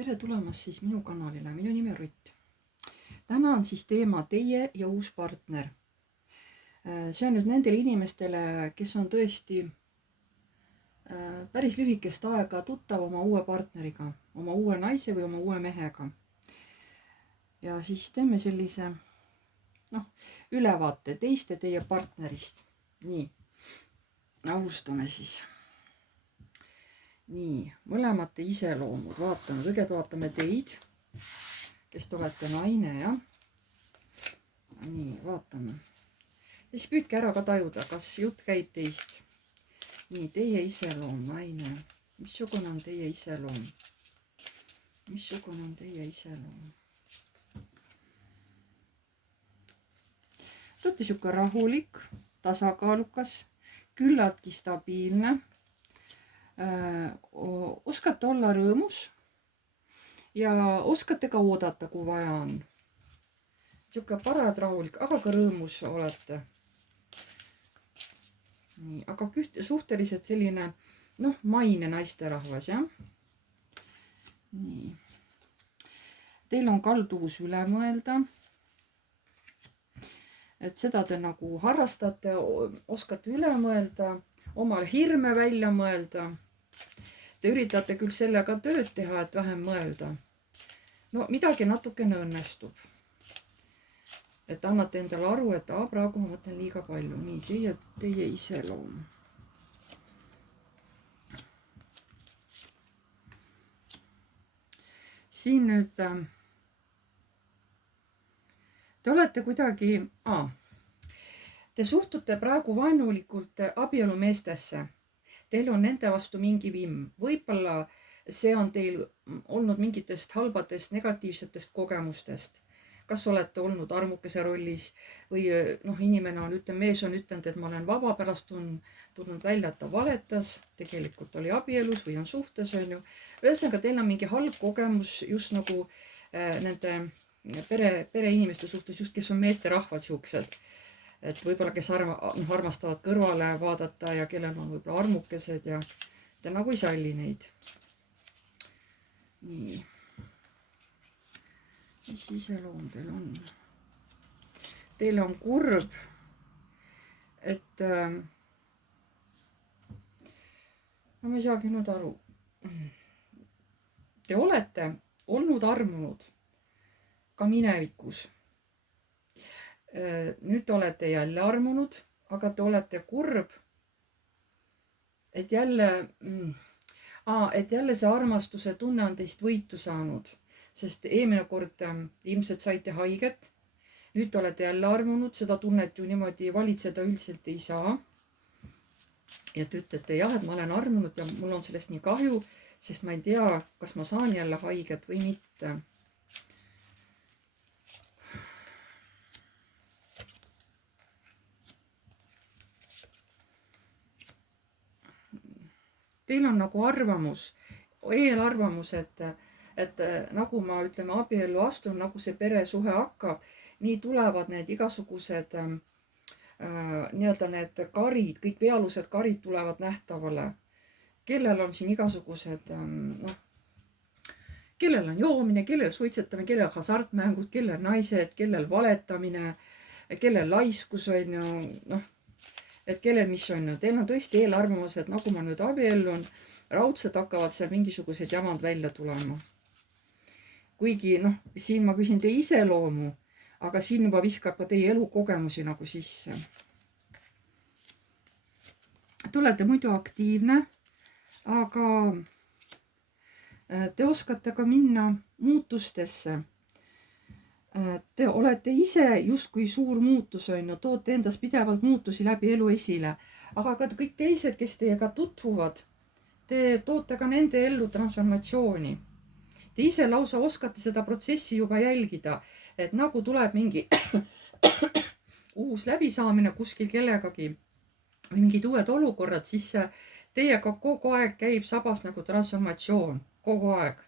Tere tulemast siis minu kanalile, minu nimi on Rutt. Täna on siis teema teie ja uus partner. See on nüüd nendele inimestele, kes on tõesti päris lühikest aega tuttav oma uue partneriga, oma uue naise või oma uue mehega. Ja siis teeme sellise ülevaate teie partnerist. Nii, alustame siis. Nii, mõlemate iseloomud, kõigepealt vaatame teid, kes te olete naine, jah. Nii, vaatame. Ja siis püüdke ära ka tajuda, kas jutt käib teist. Nii, teie iseloom, naine. Missugune on teie iseloom? Missugune on teie iseloom? Te olete siuke rahulik, tasakaalukas, küllaltki stabiilne. Oskate olla rõõmus ja oskate ka oodata, kui vaja on. Siuke parajalt rahulik, aga ka rõõmus olete. Nii, aga suhteliselt selline, maine naisterahvas, jah. Nii. Teil on kalduvus üle mõelda. Et seda te nagu harrastate, oskate üle mõelda, omal hirme välja mõelda. Te üritate küll sellega tööd teha, et vähem mõelda. No midagi natukene õnnestub. Et annate endale aru, et praegu ma mõtlen liiga palju. Nii, teie iseloom. Siin nüüd te olete kuidagi... Te suhtute praegu vaenulikult abielumeestesse. Teil on nende vastu mingi vimm. Võib-olla see on teil olnud mingitest halbadest negatiivsetest kogemustest. Kas olete olnud armukese rollis või inimene on, mees on ütelnud, et ma olen vaba, pärast on tulnud välja, et ta valetas, tegelikult oli abielus või on suhtes, on ju. Ühesõnaga, teil on mingi halb kogemus just nagu nende pere inimeste suhtes, just kes on meesterahvad siuksed. Et võib-olla, kes armastavad kõrvale vaadata ja kellel on võib-olla armukesed ja te nagu ei salli neid. Nii. Mis iseloom teil on? Teil on kurb, et ma ei saagi nüüd aru. Te olete olnud armunud ka minevikus. Nüüd olete jälle armunud, aga te olete kurb, et jälle see armastuse tunne on teist võitu saanud, sest eelmine kord ilmselt saite haiget. Nüüd olete jälle armunud, seda tunnet ju niimoodi valitseda üldiselt ei saa. Ja te ütlete, jah, et ma olen armunud ja mul on sellest nii kahju, sest ma ei tea, kas ma saan jälle haiget või mitte. Teil on nagu eelarvamus, et nagu ma abiellu astun, nagu see peresuhe hakkab, nii tulevad need igasugused need karid, kõik vealused karid tulevad nähtavale. Kellel on siin igasugused, kellel on joomine, kellel suitsetamine, kellel hasartmängud, kellel naised, kellel valetamine, kellel laiskus on ju, et kellel mis on ju. Teil on tõesti eelarvamus, et nagu ma nüüd abiellun, raudselt hakkavad seal mingisugused jamad välja tulema. Kuigi, siin ma küsin teie iseloomu, aga siin juba viskab ka teie elukogemusi nagu sisse. Te olete muidu aktiivne, aga te oskate ka minna muutustesse. Te olete ise justkui suur muutus on ju, toote endas pidevalt muutusi läbi elu esile, aga ka kõik teised, kes teiega tutvuvad, te toote ka nende ellu transformatsiooni. Te ise lausa oskate seda protsessi juba jälgida, et nagu tuleb mingi uus läbisaamine kuskil kellegagi või mingid uued olukorrad, siis teiega kogu aeg käib sabas nagu transformatsioon, kogu aeg.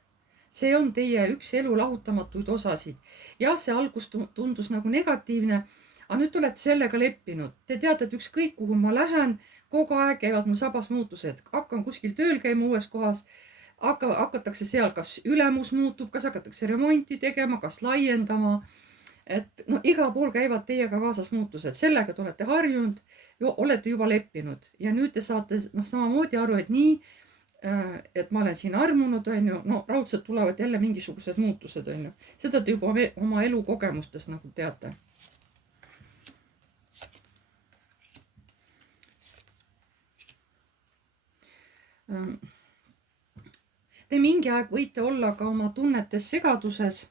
See on teie üks elu lahutamatuid osasid. Ja see algus tundus nagu negatiivne, aga nüüd olete sellega leppinud. Te teate, et ükskõik kuhu ma lähen, kogu aeg käivad mul sabas muutused. Hakkan kuskil tööl käima uues kohas, hakatakse seal, kas ülemus muutub, kas hakatakse remonti tegema, kas laiendama. Et no igal pool käivad teiega kaasas muutused, sellega te olete harjunud, olete juba leppinud ja nüüd te saate samamoodi aru, et nii, et ma olen siin armunud, on ju, no raudselt tulevad jälle mingisugused muutused, on ju. Seda te juba oma elukogemustes nagu teate. Te mingi aeg võite olla ka oma tunnetes segaduses.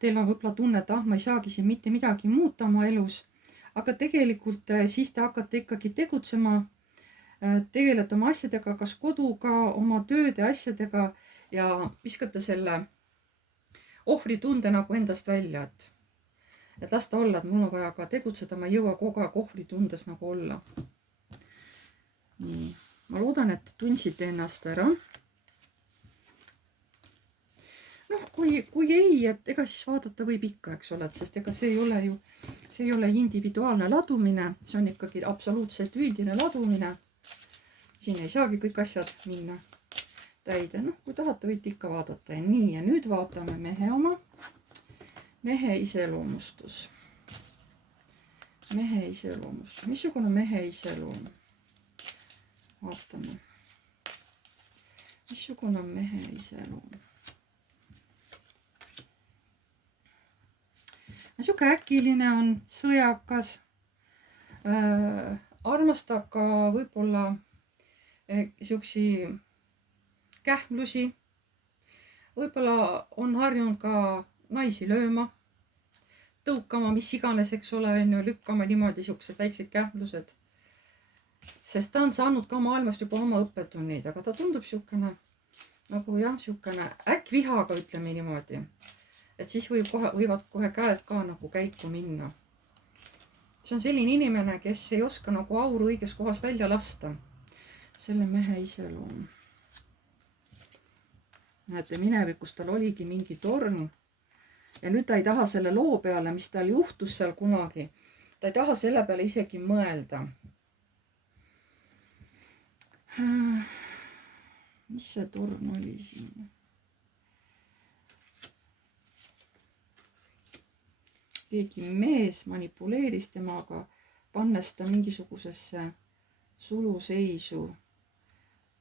Teil on võib-olla tunne, et ma ei saagi siin mitte midagi muuta oma elus, aga tegelikult siis te hakkate ikkagi tegutsema, tegelete oma asjadega, kas koduga, oma tööde asjadega ja viskate selle ohvritunde nagu endast välja, et las ta olla, et mul on vaja ka tegutseda, ma ei jõua kogu aeg ohvritundes nagu olla. Nii, ma loodan, et tundsite ennast ära. Noh, kui ei, et ega siis vaadata võib ikka, eks ole, sest ega see ei ole individuaalne ladumine, see on ikkagi absoluutselt üldine ladumine. Siin ei saagi kõik asjad minna täide. Noh, kui tahate, võite ikka vaadata. Nii, ja nüüd vaatame mehe oma. Mehe iseloomustus. Mehe iseloomustus. Missugune mehe iseloom? Vaatame. Missugune on mehe iseloom? Niisugune äkiline on, sõjakas, armastab ka võib-olla niisugusi kähmlusi, võib-olla on harjunud ka naisi lööma, tõukama, mis iganes, eks ole, lükkama niimoodi niisugused väiksed kähmlused. Sest ta on saanud ka maailmast juba oma õppetunnid, aga ta tundub niisugune nagu jah, niisugune äkkvihaga, ütleme niimoodi. Et siis võivad kohe käed ka nagu käiku minna. See on selline inimene, kes ei oska nagu auru õiges kohas välja lasta. Selle mehe iseloom. Näete, minevikus tal oligi mingi torn. Ja nüüd ta ei taha selle loo peale, mis tal juhtus seal kunagi. Ta ei taha selle peale isegi mõelda. Mis see torn oli siin? Keegi mees manipuleeris temaga, pannes ta mingisugusesse suluseisu,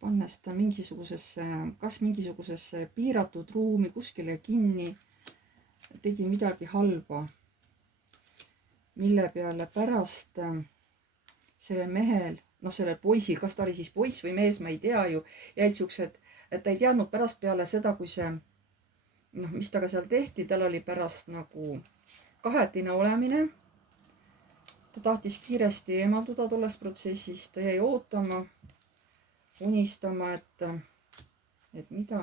pannes ta kas mingisugusesse piiratud ruumi kuskile kinni, tegi midagi halba, mille peale pärast sellel mehel, sellel poisil, kas ta oli siis poiss või mees, ma ei tea ju, jäid siuksed, et ta ei teadnud pärast peale seda, kui see, mis taga seal tehti, tal oli pärast nagu kahetine olemine. Ta tahtis kiiresti eemalduda tollest protsessist, ta jäi ootama, unistama, et mida?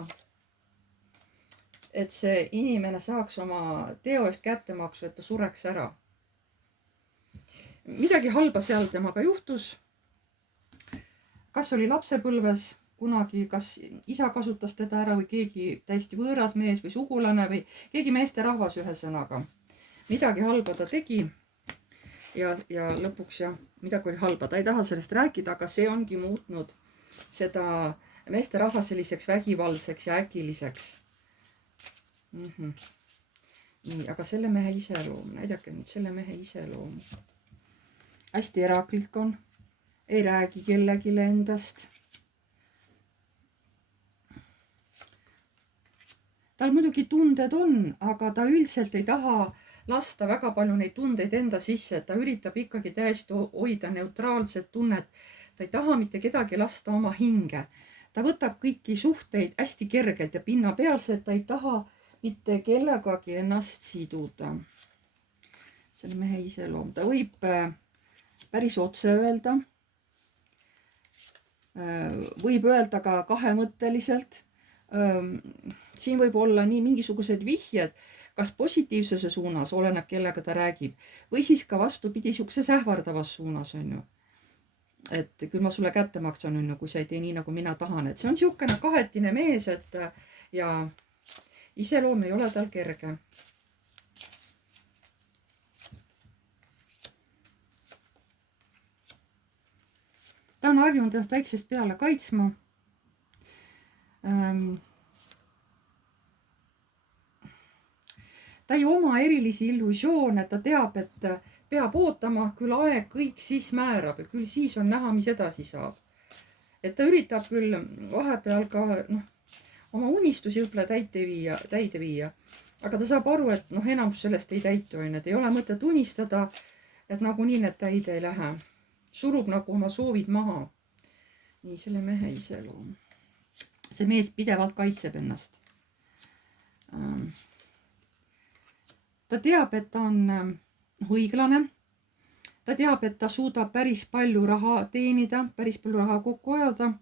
Et see inimene saaks oma teo eest kättemaksu, et ta sureks ära. Midagi halba seal temaga juhtus. Kas oli lapsepõlves kunagi, kas isa kasutas teda ära või keegi täiesti võõras mees või sugulane või keegi meesterahvas ühesõnaga. Midagi halba ta tegi ja lõpuks midagi oli halba. Ta ei taha sellest rääkida, aga see ongi muutnud seda meesterahvas selliseks vägivaldseks ja äkiliseks. Nii, aga selle mehe iseloom, näidake nüüd selle mehe iseloom. Hästi eraklik on, ei räägi kellegile endast. Tal muidugi tunded on, aga ta üldiselt ei taha lasta väga palju neid tundeid enda sisse, et ta üritab ikkagi täiesti hoida neutraalset tunnet. Ta ei taha mitte kedagi lasta oma hinge. Ta võtab kõiki suhteid hästi kergelt ja pinnapealselt, ta ei taha mitte kellegagi ennast siduda. Selle mehe iseloom. Ta võib päris otse öelda. Võib öelda ka kahemõtteliselt. Siin võib olla nii mingisugused vihjed, kas positiivsuse suunas, oleneb kellega ta räägib, või siis ka vastupidi niisuguses ähvardavas suunas, on ju. Et küll ma sulle kätte maksan, on ju, kui sa ei tee nii, nagu mina tahan. Et see on niisugune kahetine mees, ja iseloom ei ole tal kerge. Ta on harjunud ennast väiksest peale kaitsma. ta ei oma erilisi illusioone, ta teab, et peab ootama, küll aeg kõik siis määrab ja küll siis on näha, mis edasi saab. Et ta üritab küll vahepeal ka oma unistusi võib-olla täide viia, aga ta saab aru, et enamus sellest ei täitu, et ei ole mõtet unistada, et nagunii need täide ei lähe. Surub nagu oma soovid maha. Nii, selle mehe iseloom. See mees pidevalt kaitseb ennast. Ta teab, et ta on õiglane. Ta teab, et ta suudab päris palju raha teenida, päris palju raha kokku ajada.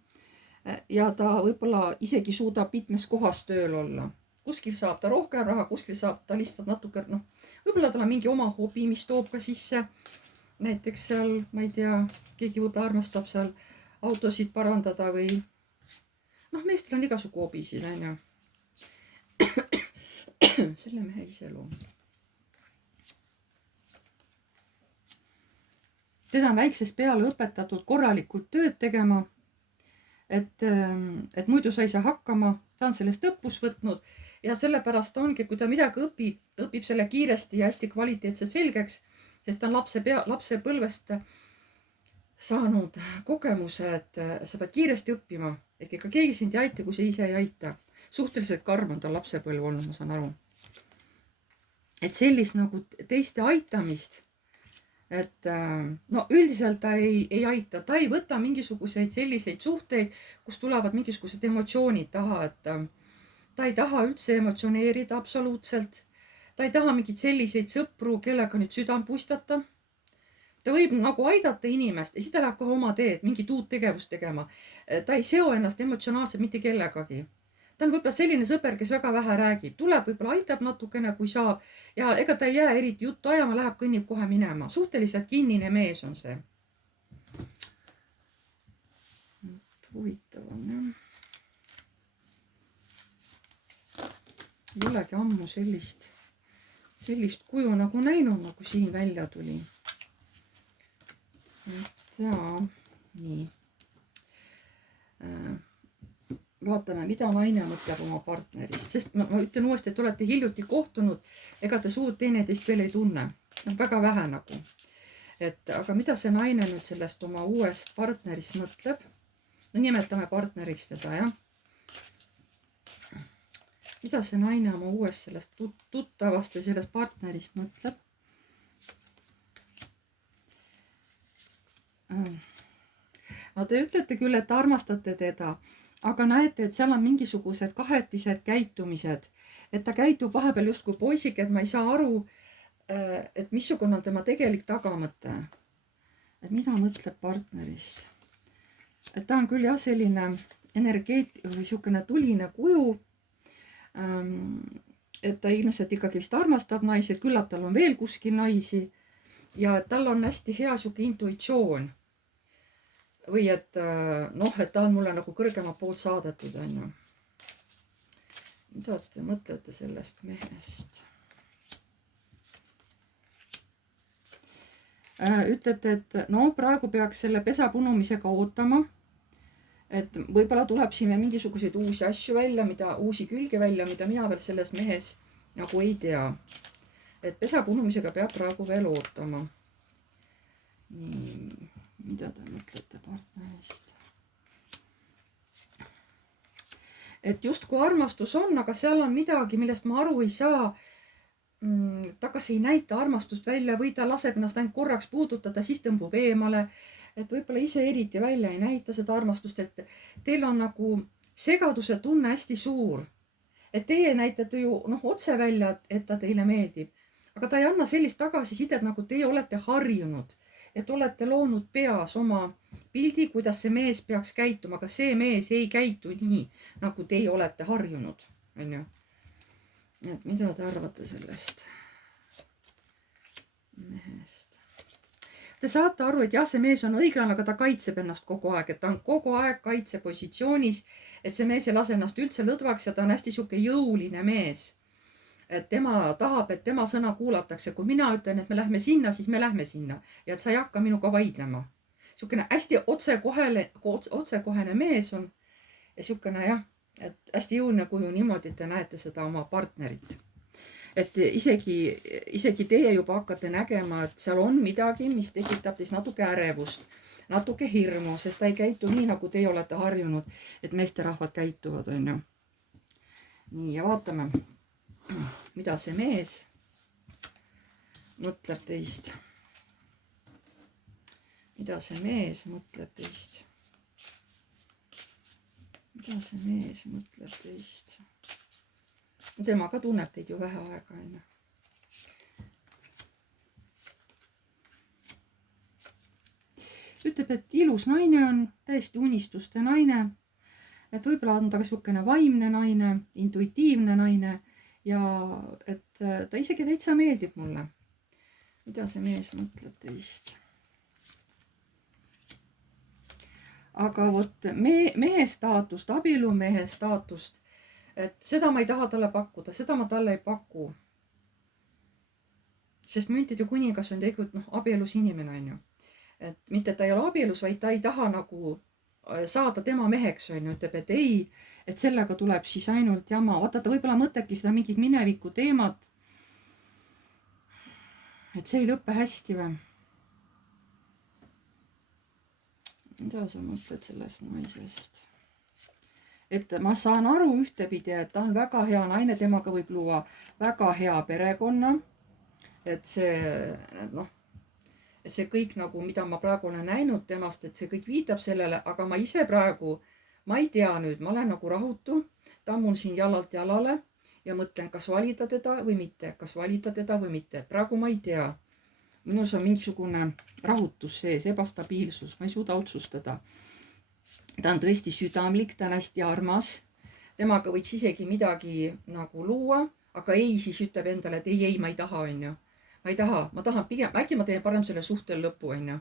Ja ta võib-olla isegi suudab mitmes kohas tööl olla. Kuskil saab ta rohkem raha, kuskil saab ta lihtsalt natuke, võib-olla tal on mingi oma hobi, mis toob ka sisse. Näiteks seal, ma ei tea, keegi võib-olla armastab seal autosid parandada või meestel on igasugu hobisid, on ju. Selle mehe iseloom. Teda on väiksest peale õpetatud korralikult tööd tegema, et muidu sa ei saa hakkama. Ta on sellest õppus võtnud ja sellepärast ongi, kui ta midagi õpib selle kiiresti ja hästi kvaliteetselt selgeks, sest ta on lapsepõlvest saanud kogemuse, et sa pead kiiresti õppima, et ega keegi sind ei aita, kui sa ise ei aita. Suhteliselt karm on ta lapsepõlv olnud, ma saan aru. Et sellist nagu teiste aitamist, et üldiselt ta ei aita, ta ei võta mingisuguseid selliseid suhteid, kus tulevad mingisugused emotsioonid taha, et ta ei taha üldse emotsioneerida absoluutselt. Ta ei taha mingid selliseid sõpru, kellega nüüd südam puistata. Ta võib nagu aidata inimest ja siis ta läheb kohe oma teed, mingit uut tegevust tegema. Ta ei seo ennast emotsionaalselt mitte kellegagi. Ta on võib-olla selline sõber, kes väga vähe räägib. Tuleb võib-olla aitab natukene, kui saab. Ja ega ta ei jää eriti juttu ajama, läheb, kõnnib kohe minema. Suhteliselt kinnine mees on see. Huvitav on, jah. Ei olegi ammu sellist kuju nagu näinud, nagu siin välja tuli. Ja, nii. Vaatame, mida naine mõtleb oma partnerist. Sest ma ütlen uuesti, et olete hiljuti kohtunud, ega te suurt teineteist veel ei tunne. Väga vähe nagu. Aga mida see naine nüüd sellest oma uuest partnerist mõtleb? Nimetame partneriks teda, jah. Mida see naine oma uuest sellest tuttavast või sellest partnerist mõtleb? Te ütlete küll, et armastate teda, aga näete, et seal on mingisugused kahetised käitumised. Et ta käitub vahepeal justkui poisik, et ma ei saa aru, et missugune on tema tegelik tagamõte. Et mida mõtleb partnerist? Et ta on küll jah selline või siukene tuline kuju. Et ta ilmselt ikkagi vist armastab naisi, et küllap tal on veel kuskil naisi ja et tal on hästi hea siuke intuitsioon või et ta on mulle nagu kõrgema poolt saadetud, on ju. Mida te mõtlete sellest mehest? Ütlete, et praegu peaks selle pesa punumisega ootama. Et võib-olla tuleb siin mingisuguseid uusi asju välja, uusi külge välja, mida mina veel selles mehes nagu ei tea. Et pesa punumisega peab praegu veel ootama. Nii, mida te mõtlete partnerist? Et justkui armastus on, aga seal on midagi, millest ma aru ei saa. Ta kas ei näita armastust välja või ta laseb ennast ainult korraks puudutada, siis tõmbub eemale. Et võib-olla ise eriti välja ei näita seda armastust, et teil on nagu segaduse tunne hästi suur. Et teie näitate ju otse välja, et ta teile meeldib. Aga ta ei anna sellist tagasisidet, nagu teie olete harjunud. Et olete loonud peas oma pildi, kuidas see mees peaks käituma, aga see mees ei käitu nii, nagu teie olete harjunud. On ju? Et mida te arvate sellest mehest? Te saate aru, et jah, see mees on õiglane, aga ta kaitseb ennast kogu aeg, et ta on kogu aeg kaitsepositsioonis, et see mees ei lase ennast üldse lõdvaks ja ta on hästi siuke jõuline mees. Et tema tahab, et tema sõna kuulatakse. Kui mina ütlen, et me lähme sinna, siis me lähme sinna ja et sa ei hakka minuga vaidlema. Siukene hästi otsekohene mees on ja siukene jah, et hästi jõuline kuju niimoodi, et te näete seda oma partnerit. Et isegi teie juba hakkate nägema, et seal on midagi, mis tekitab teis natuke ärevust, natuke hirmu, sest ta ei käitu nii, nagu teie olete harjunud, et meesterahvad käituvad, on ju. Nii, ja vaatame, mida see mees mõtleb teist. Mida see mees mõtleb teist? Mida see mees mõtleb teist? Tema ka tunneb teid ju vähe aega, on ju. Ütleb, et ilus naine on, täiesti unistuste naine, et võib-olla on ta ka niisugune vaimne naine, intuitiivne naine ja et ta isegi täitsa meeldib mulle. Mida see mees mõtleb teist? Aga vot mehe staatust, abielumehe staatust, et seda ma ei taha talle pakkuda, seda ma talle ei paku. Sest müntide kuningas on tegelikult abielus inimene, on ju. Et mitte ta ei ole abielus, vaid ta ei taha nagu saada tema meheks, on ju, ütleb, et ei, et sellega tuleb siis ainult jama. Vaata, ta võib-olla mõtlebki seda mingit mineviku teemat. Et see ei lõppe hästi või? Mida sa mõtled sellest naisest? Et ma saan aru ühtepidi, et ta on väga hea naine, temaga võib luua väga hea perekonna. Et see kõik nagu, mida ma praegu olen näinud temast, et see kõik viitab sellele, aga ma ise praegu, ma ei tea nüüd, ma olen nagu rahutu. Ta on mul siin jalalt jalale ja mõtlen, kas valida teda või mitte, kas valida teda või mitte. Praegu ma ei tea. Minus on mingisugune rahutus sees, ebastabiilsus, ma ei suuda otsustada. Ta on tõesti südamlik, ta on hästi armas. Temaga võiks isegi midagi nagu luua, aga ei, siis ütleb endale, et ei, ma ei taha, on ju. Ma ei taha, ma tahan pigem, äkki ma teen parem selle suhtel lõpu, on ju.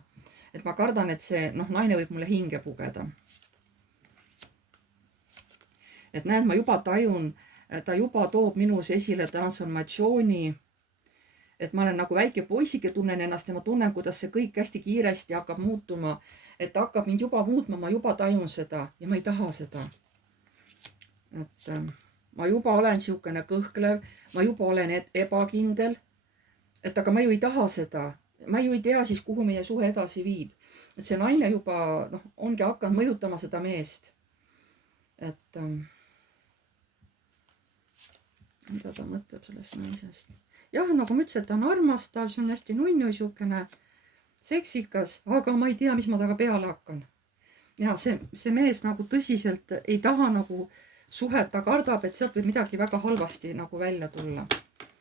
Et ma kardan, et see naine võib mulle hinge pugeda. Et näed, ma juba tajun, ta juba toob minus esile transformatsiooni. Et ma olen nagu väike poisike, tunnen ennast ja ma tunnen, kuidas see kõik hästi kiiresti hakkab muutuma. Et ta hakkab mind juba muutma, ma juba tajun seda ja ma ei taha seda. Et ma juba olen siukene kõhklev, ma juba olen ebakindel. Et aga ma ju ei taha seda. Ma ju ei tea siis, kuhu meie suhe edasi viib. Et see naine juba ongi hakanud mõjutama seda meest. Et mida ta mõtleb sellest naisest? Jah, nagu ma ütlesin, et ta on armastav, see on hästi nunnu, siukene seksikas, aga ma ei tea, mis ma taga peale hakkan. Ja see mees nagu tõsiselt ei taha nagu suhet, ta kardab, et sealt võib midagi väga halvasti nagu välja tulla.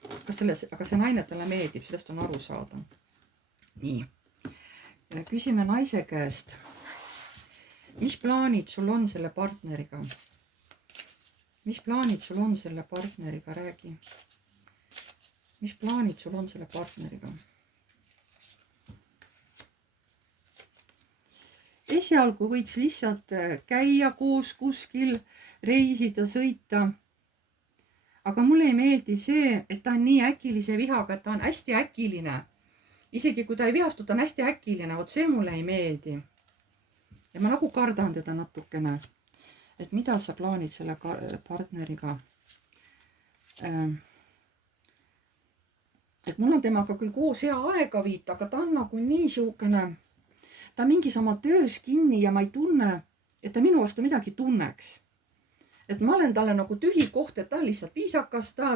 Aga see naine talle meeldib, sellest on aru saada. Nii. Küsime naise käest. Mis plaanid sul on selle partneriga? Mis plaanid sul on selle partneriga? Räägi. Mis plaanid sul on selle partneriga? Esialgu võiks lihtsalt käia koos kuskil, reisida, sõita. Aga mulle ei meeldi see, et ta on nii äkilise vihaga, et ta on hästi äkiline. Isegi kui ta ei vihastu, ta on hästi äkiline. Vot see mulle ei meeldi. Ja ma nagu kardan teda natukene. Et mida sa plaanid selle partneriga? Et mul on temaga küll koos hea aega viita, aga ta on nagu nii siukene, ta mingis oma töös kinni ja ma ei tunne, et ta minu vastu midagi tunneks. Et ma olen talle nagu tühi koht, et ta on lihtsalt viisakas, ta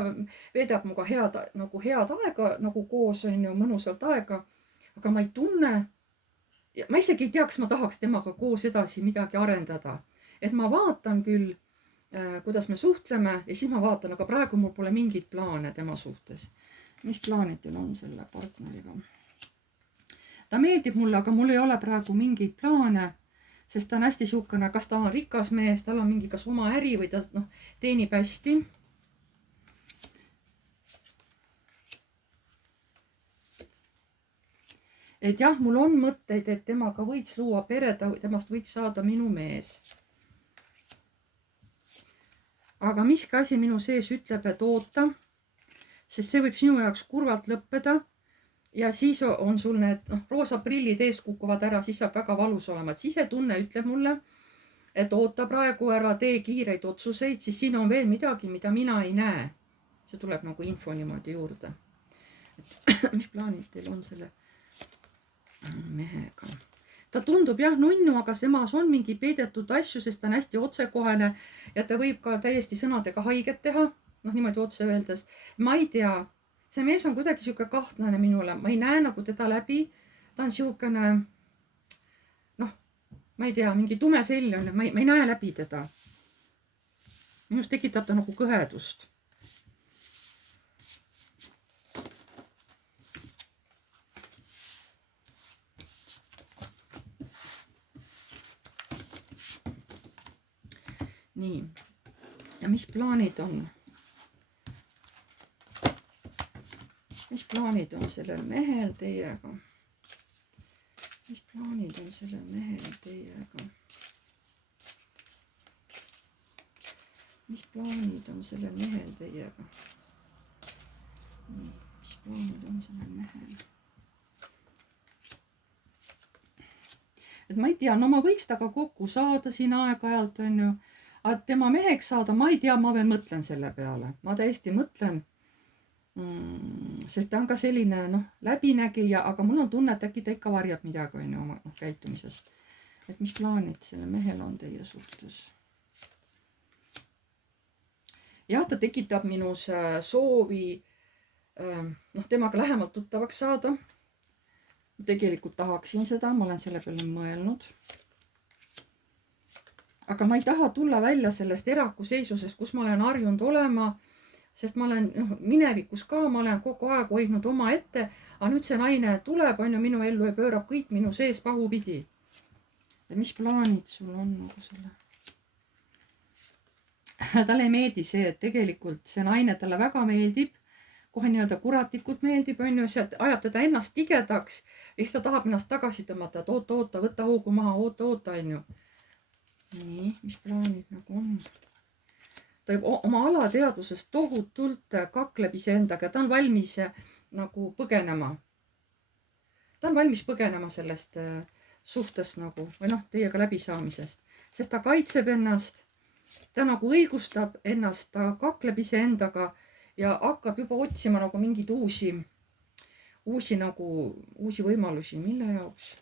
veedab muga head aega nagu koos, on ju, mõnusalt aega, aga ma ei tunne, ma isegi ei tea, kas ma tahaks temaga koos edasi midagi arendada. Et ma vaatan küll, kuidas me suhtleme ja siis ma vaatan, aga praegu mul pole mingit plaane tema suhtes. Mis plaanid teil on selle partneriga? Ta meeldib mulle, aga mul ei ole praegu mingeid plaane, sest ta on hästi siukene, kas ta on rikas mees, tal on mingi kas oma äri või ta teenib hästi. Et jah, mul on mõtteid, et temaga võiks luua pere, temast võiks saada minu mees. Aga miski asi minu sees ütleb, et oota, sest see võib sinu jaoks kurvalt lõppeda ja siis on sul need roosa prillid eest kukuvad ära, siis saab väga valus olema. Et sisetunne ütleb mulle, et oota praegu ära, tee kiireid otsuseid, siis siin on veel midagi, mida mina ei näe. See tuleb nagu info niimoodi juurde. Et mis plaanid teil on selle mehega? Ta tundub jah nunnu, aga temas on mingi peidetud asju, sest ta on hästi otsekohene ja ta võib ka täiesti sõnadega haiget teha. Noh, niimoodi otse öeldes. Ma ei tea, see mees on kuidagi siuke kahtlane minule, ma ei näe nagu teda läbi. Ta on siukene, noh, ma ei tea, mingi tume selj on, ma ei näe läbi teda. Minust tekitab ta nagu kõhedust. Nii, ja mis plaanid on? Mis plaanid on sellel mehel teiega? Mis plaanid on sellel mehel teiega? Mis plaanid on sellel mehel teiega? Nii, mis plaanid on sellel mehel? Et ma ei tea, no ma võiks taga kokku saada siin aeg-ajalt, on ju. Et tema meheks saada, ma ei tea, ma veel mõtlen selle peale. Ma täiesti mõtlen, sest ta on ka selline läbinägija, aga mul on tunne, et äkki ta ikka varjab midagi on ju oma käitumises. Et mis plaanid selle mehel on teie suhtes? Jah, ta tekitab minus soovi temaga lähemalt tuttavaks saada. Tegelikult tahaksin seda, ma olen selle peale mõelnud. Aga ma ei taha tulla välja sellest eraku seisusest, kus ma olen harjunud olema, sest ma olen minevikus ka, ma olen kogu aeg hoidnud oma ette, aga nüüd see naine tuleb on ju minu ellu ja pöörab kõik minu sees pahupidi. Ja mis plaanid sul on nagu selle? Talle ei meeldi see, et tegelikult see naine talle väga meeldib, kohe nii-öelda kuratikult meeldib, on ju, see ajab teda ennast tigedaks ja siis ta tahab ennast tagasi tõmmata, et oota, võta hoogu maha, oota, on ju. Nii, mis plaanid nagu on? Ta oma alateadvusest tohutult kakleb iseendaga, ta on valmis nagu põgenema. Ta on valmis põgenema sellest suhtest nagu, või teiega läbisaamisest, sest ta kaitseb ennast, ta nagu õigustab ennast, ta kakleb iseendaga ja hakkab juba otsima nagu mingeid uusi võimalusi, mille jaoks.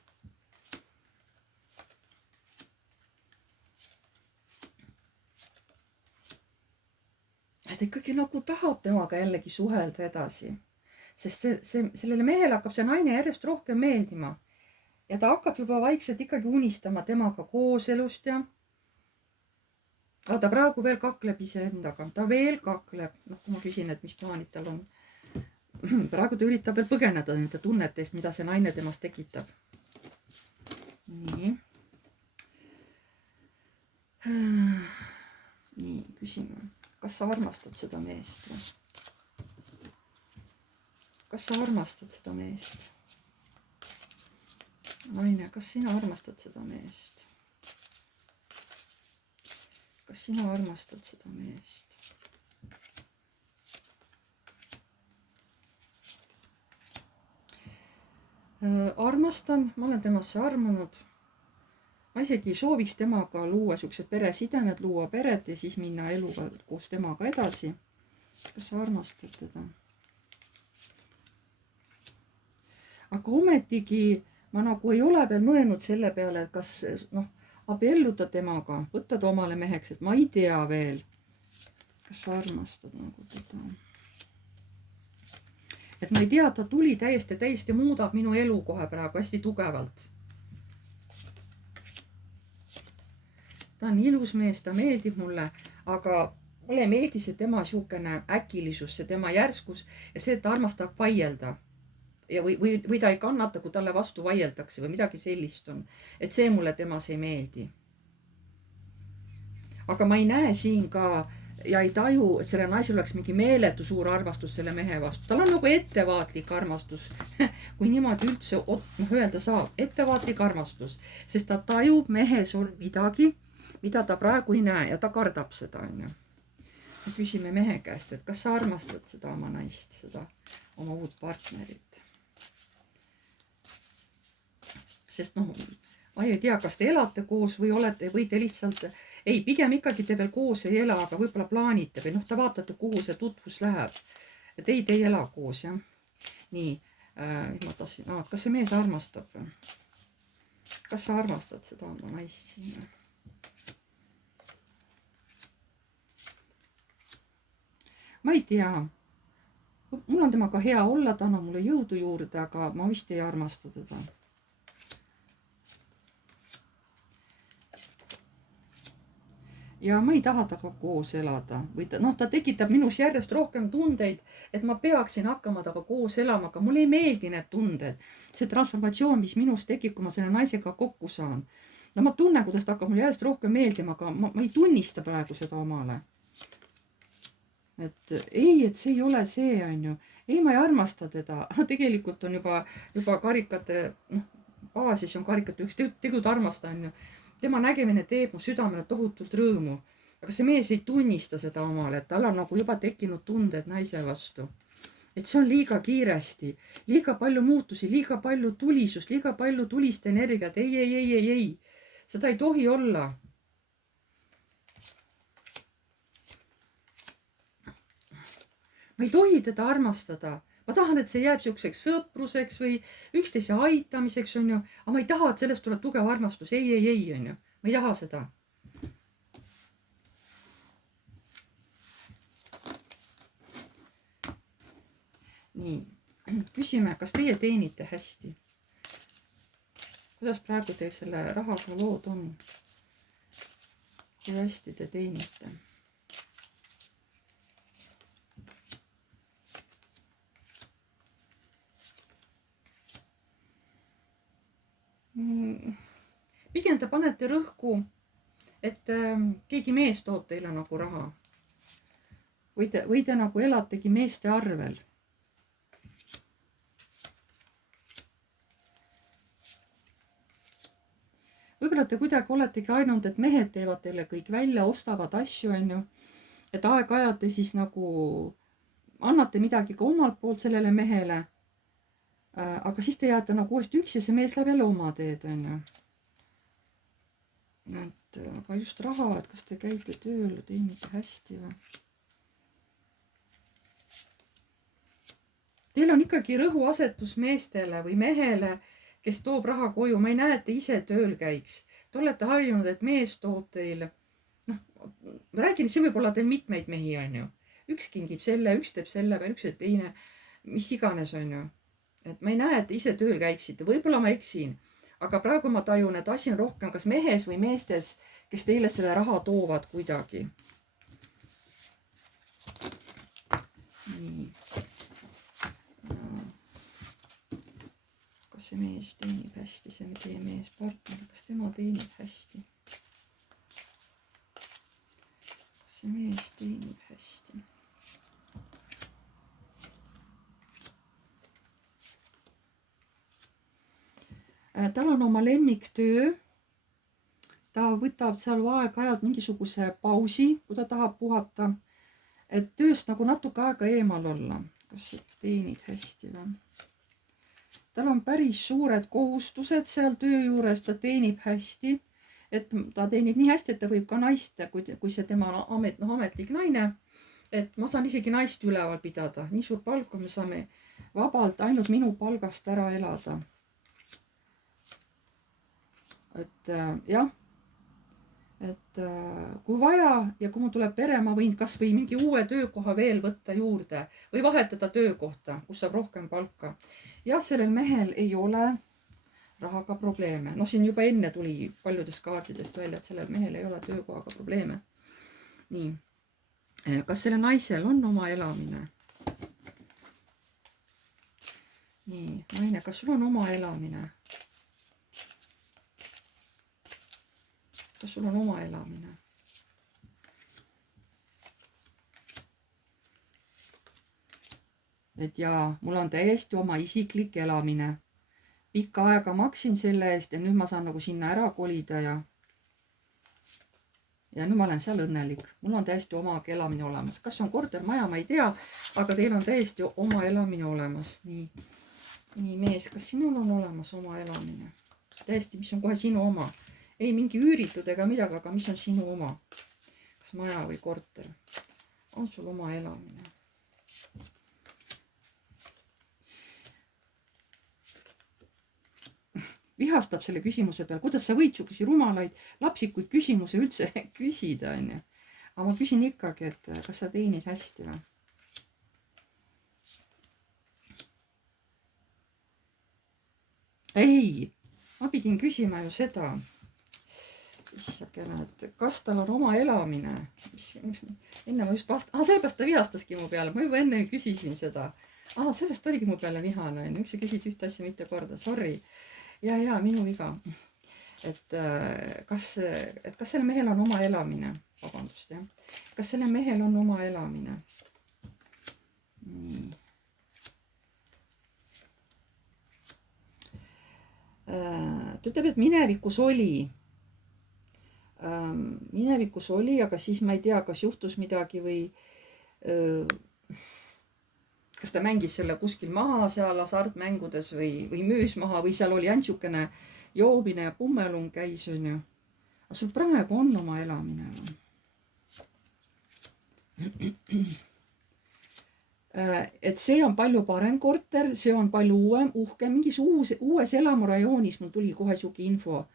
Ta ikkagi nagu tahab temaga jällegi suhelda edasi, sest sellele mehele hakkab see naine järjest rohkem meeldima ja ta hakkab juba vaikselt ikkagi unistama temaga kooselust ja aga ta praegu veel kakleb iseendaga, ta veel kakleb, kui ma küsin, et mis plaanid tal on. Praegu ta üritab veel põgeneda nende tunnetest, mida see naine temast tekitab. Nii. Nii, küsime. Kas sa armastad seda meest? Kas sa armastad seda meest? Naine, kas sina armastad seda meest? Kas sina armastad seda meest? Armastan, ma olen temasse armunud. Ma isegi sooviks temaga luua siuksed peresidemed, luua peret ja siis minna eluga koos temaga edasi. Kas sa armastad teda? Aga ometigi ma nagu ei ole veel mõelnud selle peale, et kas abielluda temaga, võtta ta omale meheks, et ma ei tea veel. Kas sa armastad nagu teda? Et ma ei tea, ta tuli täiesti muudab minu elu kohe praegu hästi tugevalt. Ta on ilus mees, ta meeldib mulle, aga mulle ei meeldi see tema siukene äkilisus, see tema järskus ja see, et ta armastab vaielda. Ja või ta ei kannata, kui talle vastu vaieldakse või midagi sellist on. Et see mulle temas ei meeldi. Aga ma ei näe siin ka ja ei taju, et selle naisel oleks mingi meeletu suur armastus selle mehe vastu. Tal on nagu ettevaatlik armastus, kui niimoodi üldse öelda saab. Ettevaatlik armastus, sest ta tajub mehes on midagi, mida ta praegu ei näe ja ta kardab seda, on ju. Me küsime mehe käest, et kas sa armastad seda oma naist, seda oma uut partnerit. Sest ma ei tea, kas te elate koos või te lihtsalt, ei, pigem ikkagi te veel koos ei ela, aga võib-olla plaanite või noh, te vaatate, kuhu see tutvus läheb. Te ei ela koos, jah. Nii, ma tahtsin, kas see mees armastab või? Kas sa armastad seda oma naist siin? Ma ei tea. Mul on temaga hea olla, ta annab mulle jõudu juurde, aga ma vist ei armasta teda. Ja ma ei taha temaga koos elada. Või ta tekitab minus järjest rohkem tundeid, et ma peaksin hakkama temaga koos elama, aga mulle ei meeldi need tunded. See transformatsioon, mis minus tekib, kui ma selle naisega kokku saan. No ma tunnen, kuidas ta hakkab mulle järjest rohkem meeldima, aga ma ei tunnista praegu seda omale. Et see ei ole see, on ju. Ei, ma ei armasta teda. Tegelikult on juba karikate, baasis on karikate üks tegude armasta, on ju. Tema nägemine teeb mu südamele tohutult rõõmu. Aga see mees ei tunnista seda omale, et tal on nagu juba tekkinud tunded naise vastu. Et see on liiga kiiresti, liiga palju muutusi, liiga palju tulisust, liiga palju tulist energiat. Ei. Seda ei tohi olla. Ma ei tohi teda armastada. Ma tahan, et see jääb siukseks sõpruseks või üksteise aitamiseks, on ju. Aga ma ei taha, et sellest tuleb tugev armastus. Ei, on ju. Ma ei taha seda. Nii. Küsime, kas teie teenite hästi? Kuidas praegu teil selle rahaga lood on? Kui hästi te teenite? Pigem te panete rõhku, et keegi mees toob teile nagu raha. Või te nagu elategi meeste arvel. Võib-olla te kuidagi oletegi ainult, et mehed teevad teile kõik välja, ostavad asju, on ju. Et aeg-ajalt te siis nagu annate midagi ka omalt poolt sellele mehele. Aga siis te jääte nagu uuesti üksi ja see mees läheb jälle oma teed, on ju. Aga just raha, et kas te käite tööl, teenite hästi või? Teil on ikkagi rõhuasetus meestele või mehele, kes toob raha koju. Ma ei näe, et te ise tööl käiks. Te olete harjunud, et mees toob teile. Räägin, see võib olla teil mitmeid mehi, on ju. Üks kingib selle, üks teeb selle veel, üks teine, mis iganes, on ju. Et ma ei näe, et te ise tööl käiksite. Võib-olla ma eksin. Aga praegu ma tajun, et asi on rohkem kas mehes või meestes, kes teile selle raha toovad kuidagi. Nii. Kas see mees teenib hästi, see teie mees partner, kas tema teenib hästi? Kas see mees teenib hästi? Tal on oma lemmiktöö. Ta võtab seal aeg-ajalt mingisuguse pausi, kui ta tahab puhata. Et tööst nagu natuke aega eemal olla. Kas teenid hästi või? Tal on päris suured kohustused seal töö juures, ta teenib hästi. Et ta teenib nii hästi, et ta võib ka naist, kui see tema ametlik naine. Et ma saan isegi naist üleval pidada. Nii suur palk, me saame vabalt ainult minu palgast ära elada. Et jah, et kui vaja ja kui mul tuleb pere, ma võin kas või mingi uue töökoha veel võtta juurde või vahetada töökohta, kus saab rohkem palka. Ja sellel mehel ei ole rahaga probleeme. No siin juba enne tuli paljudest kaardidest välja, et sellel mehel ei ole töökohaga probleeme. Nii. Kas selle naisel on oma elamine? Nii, naine, kas sul on oma elamine? Kas sul on oma elamine? Et jaa, mul on täiesti oma isiklik elamine. Pikka aega maksin selle eest ja nüüd ma saan nagu sinna ära kolida ja nüüd ma olen seal õnnelik. Mul on täiesti oma elamine olemas. Kas on kortermaja, ma ei tea, aga teil on täiesti oma elamine olemas. Nii mees, kas sinul on olemas oma elamine? täiesti, mis on kohe sinu oma. Ei mingi üüritud ega midagi, aga mis on sinu oma. Kas maja või korter. On sul oma elamine. Vihastab selle küsimuse peal, kuidas sa võid suguse rumalaid lapsikuid küsimuse üldse küsida, on ju. Aga ma küsin ikkagi, et kas sa teenid hästi või? Ei, ma pidin küsima ju seda. Issakene, et kas tal on oma elamine? Enne ma just sellepärast ta vihastaski mu peale. Ma juba enne küsisin seda. Sellest oligi mu peale vihane. Üks sa küsid ühte asja mitu korda. Sorry. Ja, minu viga. Et kas selle mehel on oma elamine? Vabandust, jah. Kas selle mehel on oma elamine? Nii. Ta ütleb, et minevikus oli, aga siis ma ei tea, kas juhtus midagi või kas ta mängis selle kuskil maha seal hasartmängudes või müüs maha või seal oli ainult joobine ja pummelung käis, on ju. Aga sul praegu on oma elamine või? Et see on palju parem korter, see on palju uhkem, mingis uues elamurajoonis mul tuli kohe siuke info.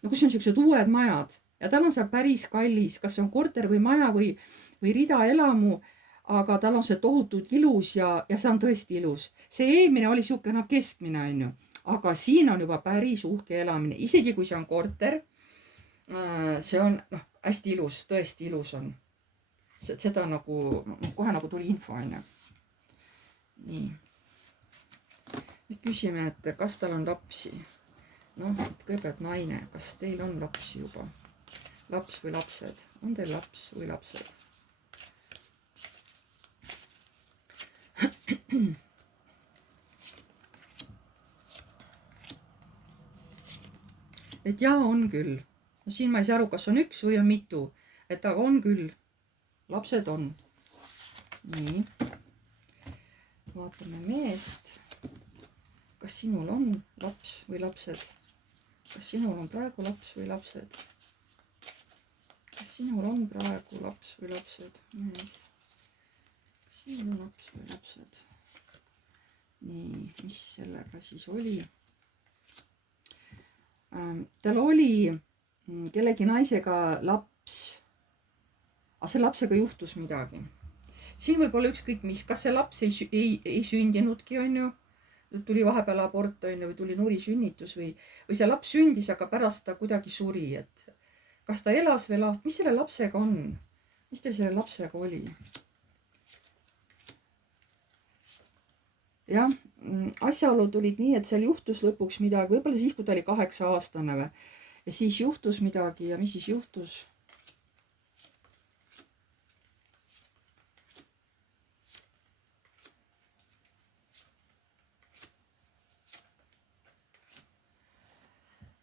No kus on siuksed uued majad ja tal on seal päris kallis, kas see on korter või maja või ridaelamu, aga tal on see tohutult ilus ja see on tõesti ilus. See eelmine oli siuke keskmine, on ju, aga siin on juba päris uhke elamine, isegi kui see on korter. See on hästi ilus, tõesti ilus on. Seda kohe tuli info, on ju. Nii. Nüüd küsime, et kas tal on lapsi. Kõigepealt naine, kas teil on lapsi juba? Laps või lapsed? On teil laps või lapsed? Et jaa, on küll. Siin ma ei saa aru, kas on üks või on mitu. Et aga on küll. Lapsed on. Nii. Vaatame meest. Kas sinul on laps või lapsed? Kas sinul on praegu laps või lapsed? Kas sinul on praegu laps või lapsed? Mees. Kas sinul on laps või lapsed? Nii, mis sellega siis oli? Tal oli kellegi naisega laps. Aga see lapsega juhtus midagi. Siin võib olla ükskõik mis, kas see laps ei sündinudki, on ju. Tuli vahepeal abort, on ju, või tuli nurisünnitus või see laps sündis, aga pärast ta kuidagi suri. Et kas ta elas veel aastat? Mis selle lapsega on? Mis teil selle lapsega oli? Jah, asjaolud olid nii, et seal juhtus lõpuks midagi. Võib-olla siis, kui ta oli 8-aastane või. Ja siis juhtus midagi ja mis siis juhtus?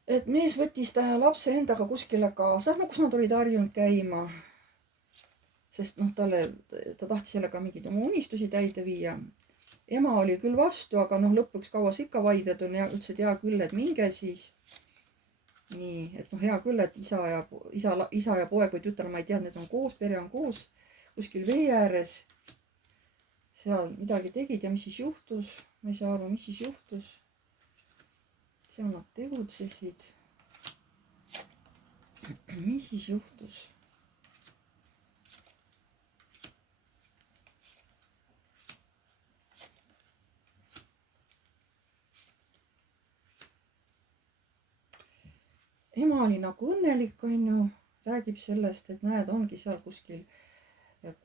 Et mees võttis ta lapse endaga kuskile kaasa, kus nad olid harjunud käima. Sest ta tahtis sellega mingeid oma unistusi täide viia. Ema oli küll vastu, aga lõpuks kauas ikka vaidled on ja ütles, et hea küll, et minge siis. Nii, et hea küll, et isa ja poeg või tütar, ma ei tea, need on koos, pere on koos, kuskil vee ääres. Seal midagi tegid ja mis siis juhtus? Ma ei saa aru, mis siis juhtus. Seal nad tegutsesid. Mis siis juhtus? Ema oli õnnelik, on ju, räägib sellest, et näed, ongi seal kuskil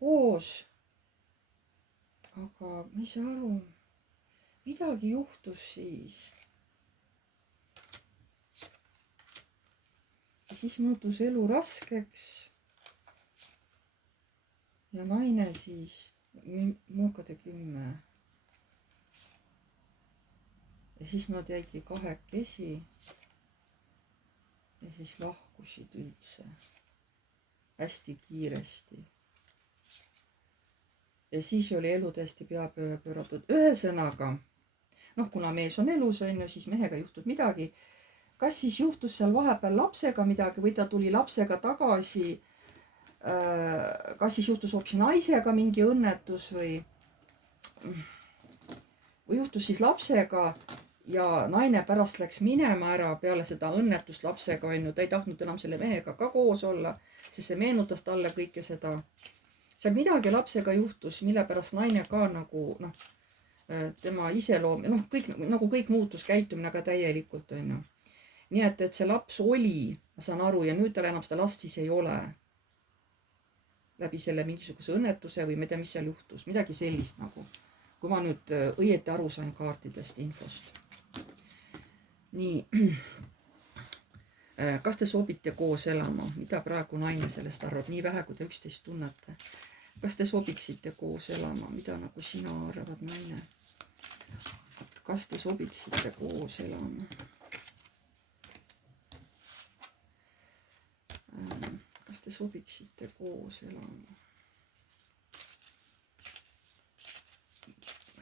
koos. Aga ma ei saa aru, midagi juhtus siis. Siis muutus elu raskeks. Ja naine siis mõõkade 10. Ja siis nad jäigi kahekesi. Ja siis lahkusid üldse. Hästi kiiresti. Ja siis oli elu täiesti pea peale pööratud. Ühesõnaga, kuna mees on elus, on ju, siis mehega juhtub midagi. kas siis juhtus seal vahepeal lapsega midagi või ta tuli lapsega tagasi. Kas siis juhtus hoopis naisega mingi õnnetus või juhtus siis lapsega ja naine pärast läks minema ära peale seda õnnetust lapsega, on ju. Ta ei tahtnud enam selle mehega ka koos olla, sest see meenutas talle kõike seda. Seal midagi lapsega juhtus, mille pärast naine ka nagu tema iseloom, kõik muutus käitumine ka täielikult, on ju. Nii et see laps oli, ma saan aru, ja nüüd tal enam seda last siis ei ole. Läbi selle mingisuguse õnnetuse või ma ei tea, mis seal juhtus. Midagi sellist nagu, kui ma nüüd õieti aru sain kaartidest infost. Nii. Kas te sobite koos elama? Mida praegu naine sellest arvab? Nii vähe, kui te üksteist tunnete. Kas te sobiksite koos elama? Mida nagu sina arvad, naine? Kas te sobiksite koos elama? Kas te sobiksite koos elama?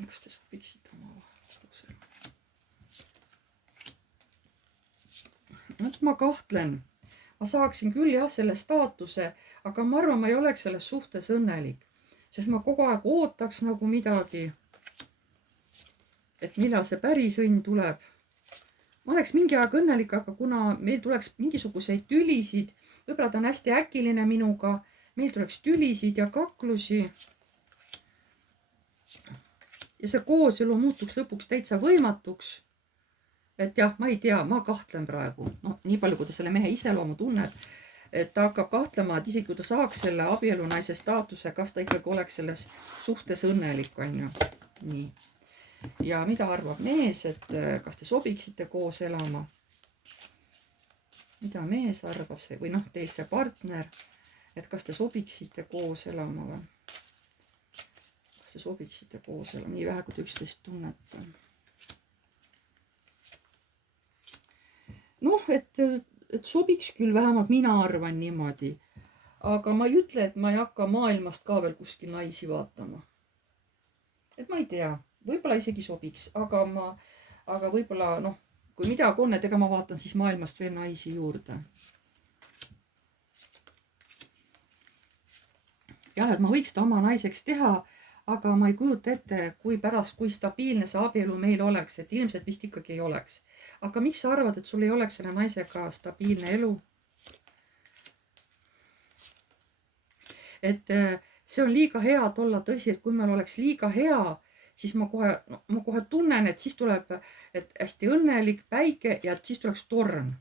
Kas te sobiksite omavahel koos elama? Ma kahtlen. Ma saaksin küll jah selle staatuse, aga ma arvan, ma ei oleks selles suhtes õnnelik. Sest ma kogu aeg ootaks nagu midagi. Et millal see päris õnn tuleb. Ma oleks mingi aeg õnnelik, aga kuna meil tuleks mingisuguseid tülisid, võib-olla ta on hästi äkiline minuga, meil tuleks tülisid ja kaklusi. Ja see kooselu muutuks lõpuks täitsa võimatuks. Et jah, ma ei tea, ma kahtlen praegu. Nii palju, kui ta selle mehe iseloomu tunneb, et ta hakkab kahtlema, et isegi kui ta saaks selle abielunaise staatuse, kas ta ikkagi oleks selles suhtes õnnelik, on ju. Nii. Ja mida arvab mees, et kas te sobiksite koos elama? Mida mees arvab see, või teil see partner, et kas te sobiksite koos elama või? Kas te sobiksite koos elama? Nii vähe, kui te üksteist tunnete. Et sobiks küll, vähemalt mina arvan niimoodi. Aga ma ei ütle, et ma ei hakka maailmast ka veel kuskil naisi vaatama. Et ma ei tea, võib-olla isegi sobiks, aga võib-olla, kui midagi on, et ega ma vaatan siis maailmast veel naisi juurde. Jah, et ma võiks ta oma naiseks teha, aga ma ei kujuta ette, kui stabiilne see abielu meil oleks, et ilmselt vist ikkagi ei oleks. Aga miks sa arvad, et sul ei oleks selle naisega stabiilne elu? Et see on liiga hea, et olla tõsi, et kui meil oleks liiga hea, siis ma kohe tunnen, et siis tuleb hästi õnnelik päike ja siis tuleks torm.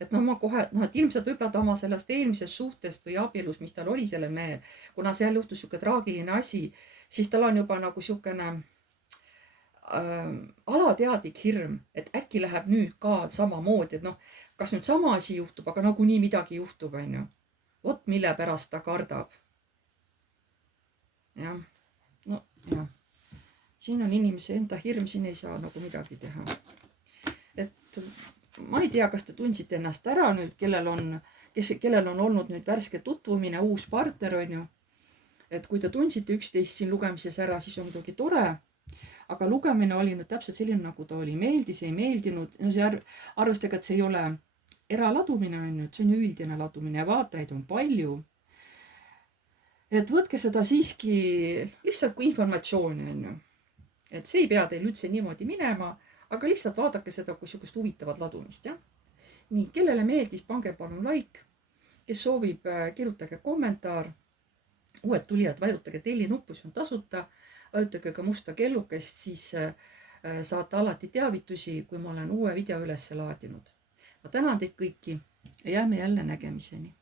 Et ma kohe, et ilmselt võib-olla ta oma sellest eelmisest suhtest või abielus, mis tal oli selle mehe, kuna seal juhtus siuke traagiline asi, siis tal on juba nagu siukene alateadlik hirm, et äkki läheb nüüd ka samamoodi, et kas nüüd sama asi juhtub, aga nagunii midagi juhtub, on ju. Vot mille pärast ta kardab. Jah, jah. Siin on inimese enda hirm, siin ei saa nagu midagi teha. Et ma ei tea, kas te tundsite ennast ära nüüd, kellel on olnud nüüd värske tutvumine, uus partner, on ju. Et kui te tundsite üksteist siin lugemises ära, siis on muidugi tore. Aga lugemine oli nüüd täpselt selline, nagu ta oli. Meeldis, ei meeldinud. Arvestage, et see ei ole eraladumine, on ju. See on üldine ladumine ja vaatajaid on palju. Et võtke seda siiski lihtsalt kui informatsiooni, on ju. Et see ei pea teil üldse niimoodi minema, aga lihtsalt vaadake seda kui sihukest huvitavat ladumist, jah. Nii, kellele meeldis, pange palun like. Kes soovib, kirjutage kommentaar. Uued tulijad, vajutage telli nuppu, see on tasuta. Vajutage ka musta kellukest, siis saate alati teavitusi, kui ma olen uue video üles laadinud. Ma tänan teid kõiki ja jääme jälle nägemiseni.